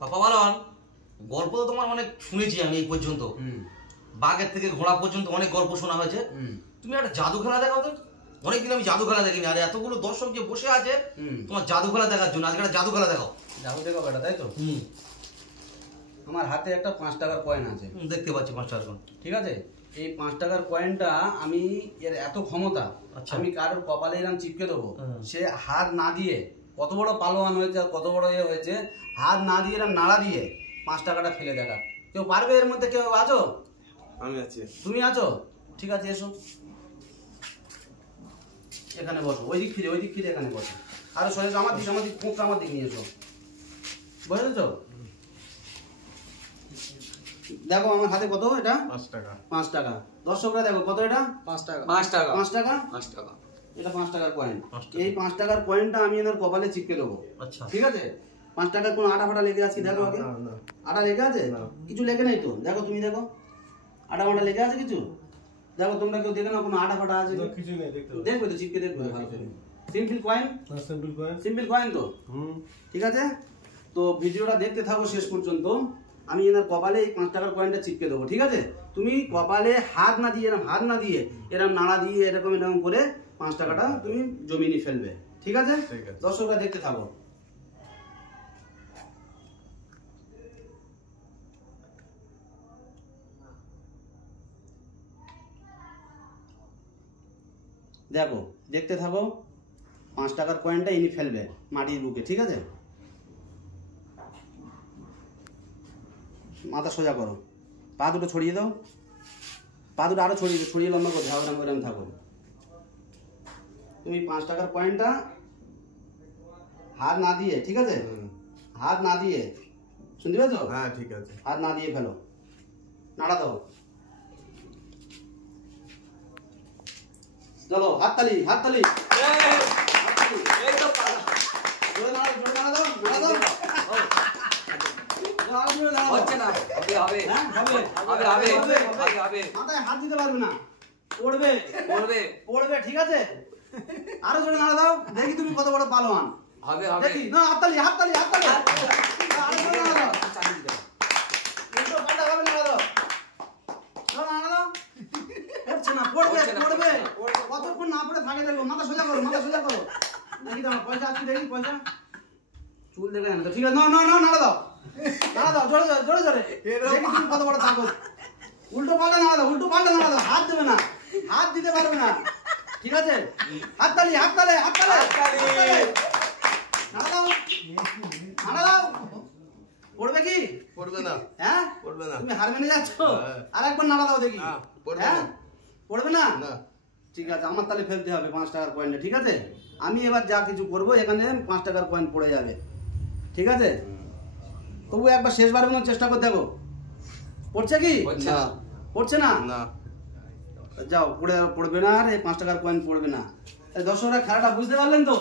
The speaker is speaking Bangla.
পাপা বালন, গল্প তো তোমার অনেক শুনেছি আমি এই পর্যন্ত। বাঘের থেকে ঘোড়া পর্যন্ত অনেক গল্প শোনা হয়েছে। তুমি একটা জাদু খেলা দেখাও তো। অনেকদিন আমি জাদু খেলা দেখিনি, আর এতগুলো দর্শক যে বসে আছে তোমার জাদু খেলা দেখার জন্য, আজকে একটা জাদু খেলা দেখাও। জাদু দেখাও বেটা, তাই তো? আমার হাতে একটা 5 টাকার কয়েন আছে, দেখতে পাচ্ছি 5 টাকার কয়েন। ঠিক আছে? এই 5 টাকার কয়েনটা আমি, এর এত ক্ষমতা, আমি কারোর কপালে এরকম চিপকে দেবো, সে হাত না দিয়ে, কত বড় পালোয়ান হয়েছে আর কত বড় ইয়ে হয়েছে, হাত না দিয়ে এরকম নাড়া দিয়ে 5 টাকাটা ফেলে দেখা। কেউ পারবে? এর মধ্যে কেউ আছো? আমি আছি। তুমি আছো? ঠিক আছে, এসো এখানে বসো। ওই দিক ফিরে এখানে বসো। আরো সরে আমার দিক মুখটা আমার দিক নিয়ে এসো। বুঝেছো? দেখো আমার হাতে কত, এটা 5 টাকা। 5 টাকা। দর্শকরা দেখো কত, এটা 5 টাকা। 5 টাকা। 5 টাকা। 5 টাকা। এটা 5 টাকার কয়েন। এই 5 টাকার কয়েনটা আমি এনার কপালে চিপকে দেবো। আচ্ছা, ঠিক আছে? 5 টাকার কোনো আটা ফাটা লেগে আছে কি দেখো আগে। আটা লেগে আছে? কিছু লেগে নাই তো? দেখো, তুমি দেখো আটা ফাটা লেগে আছে কিছু? দেখো তোমরা কেউ দেখে না কোনো আটা ফাটা আছে? কিছু নেই, দেখতে পাচ্ছি। দেখবে তো, চিপকে দেখবে ভালো করে। Simple coin. সিম্পল কয়েন তো? ঠিক আছে, তো ভিডিওটা দেখতে থাকো শেষ পর্যন্ত। আমি এনার কপালে এই 5 টাকার কয়েনটা চিপকে দেবো। ঠিক আছে? তুমি কপালে হাত না দিয়ে এরকম নাড়া দিয়ে এরকম করে 5 টাকাটা তুমি জমিয়ে ফেলবে। ঠিক আছে? দর্শকরা দেখতে থাকো। দেখো, দেখতে থাকো। 5 টাকার কয়েনটা ইনি ফেলবে মাটির বুকে। ঠিক আছে? মাথা সোজা করো, পা দুটো ছড়িয়ে দাও, পা দুটো আরো ছড়িয়ে লম্বা করো, ঝাউরাম থাকো। তুমি 5 টাকার কয়েনটা হাত না দিয়ে, ঠিক আছে? হাত না দিয়ে, শুনতে পেয়েছো? হ্যাঁ, ঠিক আছে। হাত না দিয়ে ফেলো, নাড়া দাও। চলো, হাততালি। এই তো পালা। জোরে নাড়া দাও। হচ্ছে না। হবে। হ্যাঁ, হবে। মাথায় হাত দিতে পারবে না, পড়বে। ঠিক আছে? আরো জোরে নাড়া দাও, দেখি তুমি কত বড় পালোয়ান। হবে। দেখি না, হাততালি। আরো জোরে নাড়া দাও। উল্টো পাল্টা ভাবে নাড়া দাও। নাড়া দাও। হচ্ছে না, পড়বে। কতক্ষণ না পড়ে থাকে দেখো। মাথা সোজা করো। দেখি তোমার পয়সা আছে, দেখি পয়সা। চুল দেখে না তো? ঠিক আছে, না, নাড়া দাও। জোরে দেখি তুমি কত বড় থাকো। উল্টো পাল্টা নাড়া দাও। হাত দেবে না, হাত দিতে পারবে না। ঠিক আছে? হাততালি। নাড়া দাও। পড়বে কি? পড়বে না। হ্যাঁ, পড়বে না। তুমি হার মেনে যাচ্ছ? আর একবার নাড়া দাও দেখি। পড়বে না? না। ঠিক আছে, আমার তাহলে ফেলতে হবে 5 টাকার কয়েনটা। ঠিক আছে? আমি এবার যা কিছু করবো, এখানে 5 টাকার কয়েন পড়ে যাবে। ঠিক আছে? তবু একবার শেষবারের মতো চেষ্টা করে দেখো, পড়ছে কি? পড়ছে না? যাও, পড়বে না। আর এই 5 টাকার কয়েন পড়বে না। দর্শকরা খেলাটা বুঝতে পারলেন তো?